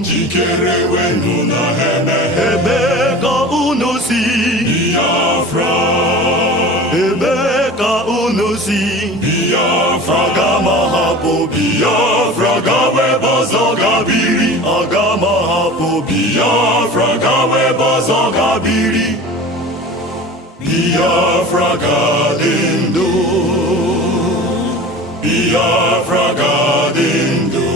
jikere wenu na heme ebe ka unu si Biafra ebe ka unu si Biafra aga m ahapụ Biafra gawe bozo gabiri aga m ahapụ Biafra gawe bozo gabiri Biafra ga-adị ndụ Biafra ga-adị ndụ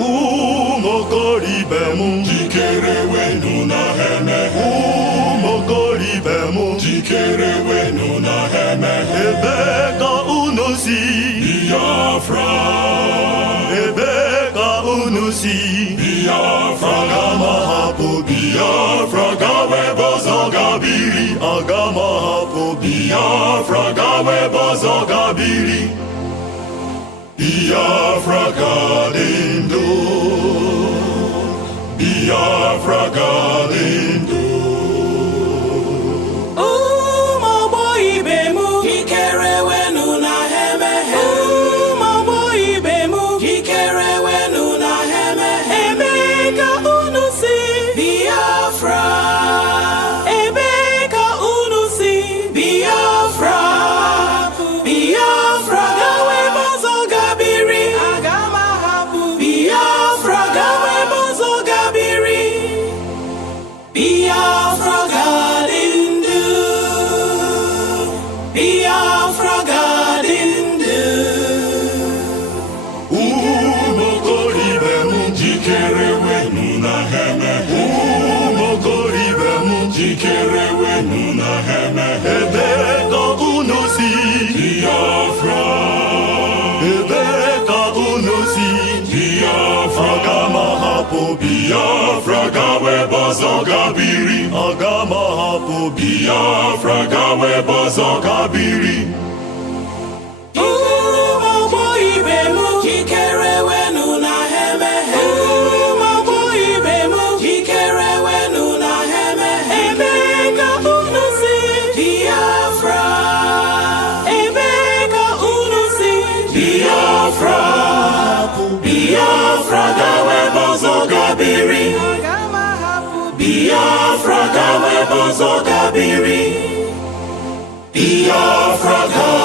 ụmụ okoribe m jikere wenu na heme ụmụ okoribe m jikere wenu na heme ebe ka unu si Biafra ebe ka unu si Biafra aga m ahapụ Biafra gawe bozo gabiri aga m ahapụ Biafra gawe bozo gabiri Biafra ga-adị ndụ Biafra ga-adị ndụ ụmụ ọgbọ ibe m jikere wenu na heme ụmụ ọgbọ ibe m jikere wenu na heme ebe ka unu si Biafra ebe ka unu si Biafra Biafra gawe bozo gabiri aga m ahapụ Biafra gawe bozo gabiri Biafra ga-adị ndụ Biafra ga-adị ndụ ụmụ okoribe m jikere wenu na heme ụmụ okoribe m jikere wenu na heme ebe ka unu si Biafra ebe ka unu si Biafra aga m ahapụ Biafra gawe bozo gabiri aga m ahapụ Biafra gawe bozo gabiri ụmụ ọgbọ ibe m jikere wenu na heme ụmụ ọgbọ ibe m jikere wenu na heme ebe ka unu si Biafra ebe ka unu si Biafra Biafra gawe bozo gabiri aga m ahapụ Biafra gawe bozo gabiri Biafra gawe